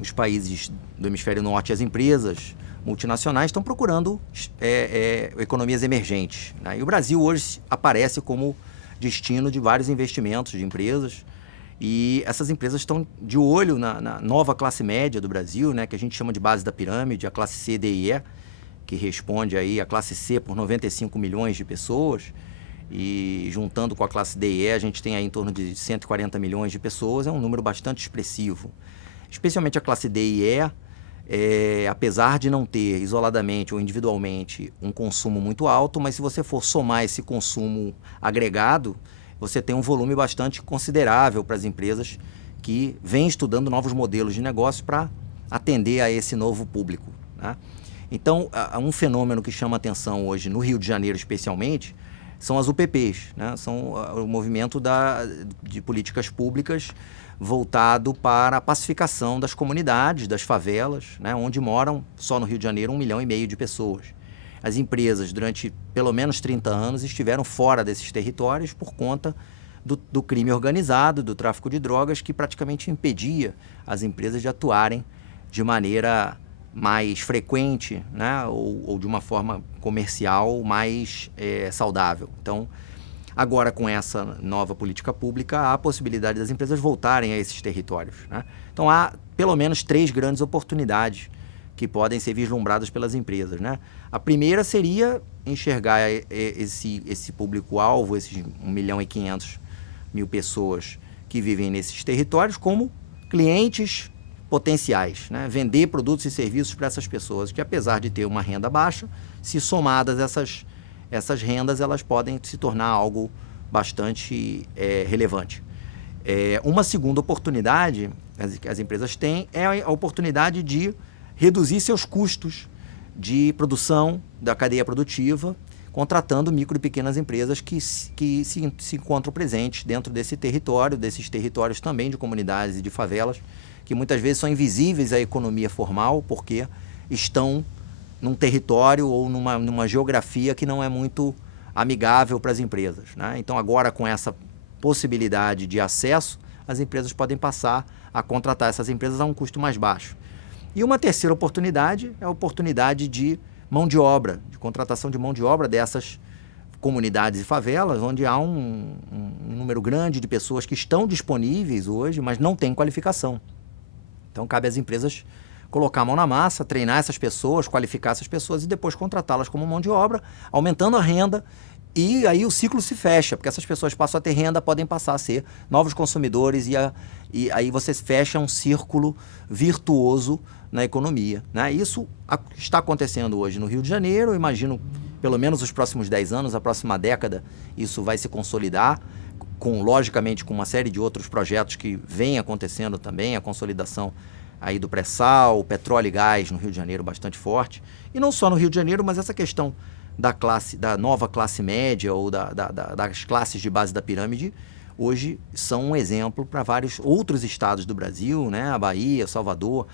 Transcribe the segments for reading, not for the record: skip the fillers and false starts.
os países do hemisfério norte, as empresas multinacionais estão procurando economias emergentes, né? E o Brasil hoje aparece como destino de vários investimentos de empresas, e essas empresas estão de olho na nova classe média do Brasil, né, que a gente chama de base da pirâmide, a classe C, D e E, que responde aí a classe C por 95 milhões de pessoas, e juntando com a classe D e E, a gente tem aí em torno de 140 milhões de pessoas, é um número bastante expressivo. Especialmente a classe D e E, apesar de não ter isoladamente ou individualmente um consumo muito alto, mas se você for somar esse consumo agregado, você tem um volume bastante considerável para as empresas que vêm estudando novos modelos de negócio para atender a esse novo público, né? Então, um fenômeno que chama atenção hoje no Rio de Janeiro especialmente são as UPPs, né? São o movimento de políticas públicas voltado para a pacificação das comunidades, das favelas, né, onde moram, só no Rio de Janeiro, 1,5 milhão de pessoas. As empresas, durante pelo menos 30 anos, estiveram fora desses territórios por conta do crime organizado, do tráfico de drogas, que praticamente impedia as empresas de atuarem de maneira mais frequente, né, ou de uma forma comercial mais saudável. Então, agora, com essa nova política pública, há a possibilidade das empresas voltarem a esses territórios, né? Então, há pelo menos 3 grandes oportunidades que podem ser vislumbradas pelas empresas, né? A primeira seria enxergar esse público-alvo, esses 1.500.000 pessoas que vivem nesses territórios, como clientes potenciais, né? Vender produtos e serviços para essas pessoas, que apesar de ter uma renda baixa, se somadas essas rendas, elas podem se tornar algo bastante relevante. Uma segunda oportunidade que as empresas têm é a oportunidade de reduzir seus custos de produção da cadeia produtiva, contratando micro e pequenas empresas que se encontram presentes dentro desse território, desses territórios também de comunidades e de favelas, que muitas vezes são invisíveis à economia formal, porque estão num território ou numa geografia que não é muito amigável para as empresas, né? Então, agora, com essa possibilidade de acesso, as empresas podem passar a contratar essas empresas a um custo mais baixo. E uma terceira oportunidade é a oportunidade de mão de obra, de contratação de mão de obra dessas comunidades e favelas, onde há um número grande de pessoas que estão disponíveis hoje, mas não têm qualificação. Então, cabe às empresas colocar a mão na massa, treinar essas pessoas, qualificar essas pessoas e depois contratá-las como mão de obra, aumentando a renda, e aí o ciclo se fecha, porque essas pessoas passam a ter renda, podem passar a ser novos consumidores e aí você fecha um círculo virtuoso na economia, né? Isso está acontecendo hoje no Rio de Janeiro, eu imagino pelo menos os próximos 10 anos, a próxima década, isso vai se consolidar, logicamente com uma série de outros projetos que vêm acontecendo também, a consolidação aí do pré-sal, petróleo e gás no Rio de Janeiro bastante forte. E não só no Rio de Janeiro, mas essa questão da nova classe média ou das classes de base da pirâmide, hoje são um exemplo para vários outros estados do Brasil, né? A Bahia, Salvador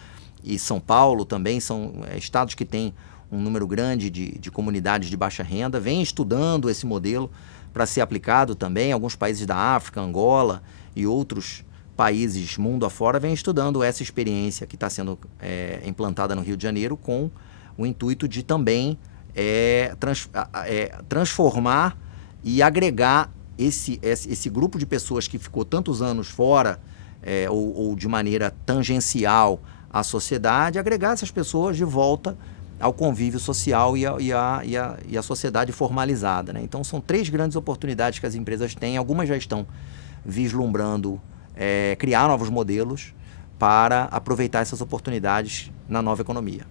e São Paulo também são estados que têm um número grande de comunidades de baixa renda, vêm estudando esse modelo para ser aplicado também. Alguns países da África, Angola e outros países mundo afora vêm estudando essa experiência que está sendo implantada no Rio de Janeiro, com o intuito de também transformar e agregar esse grupo de pessoas que ficou tantos anos fora ou de maneira tangencial à sociedade, agregar essas pessoas de volta ao convívio social e à sociedade formalizada, né? Então, são 3 grandes oportunidades que as empresas têm. Algumas já estão vislumbrando criar novos modelos para aproveitar essas oportunidades na nova economia.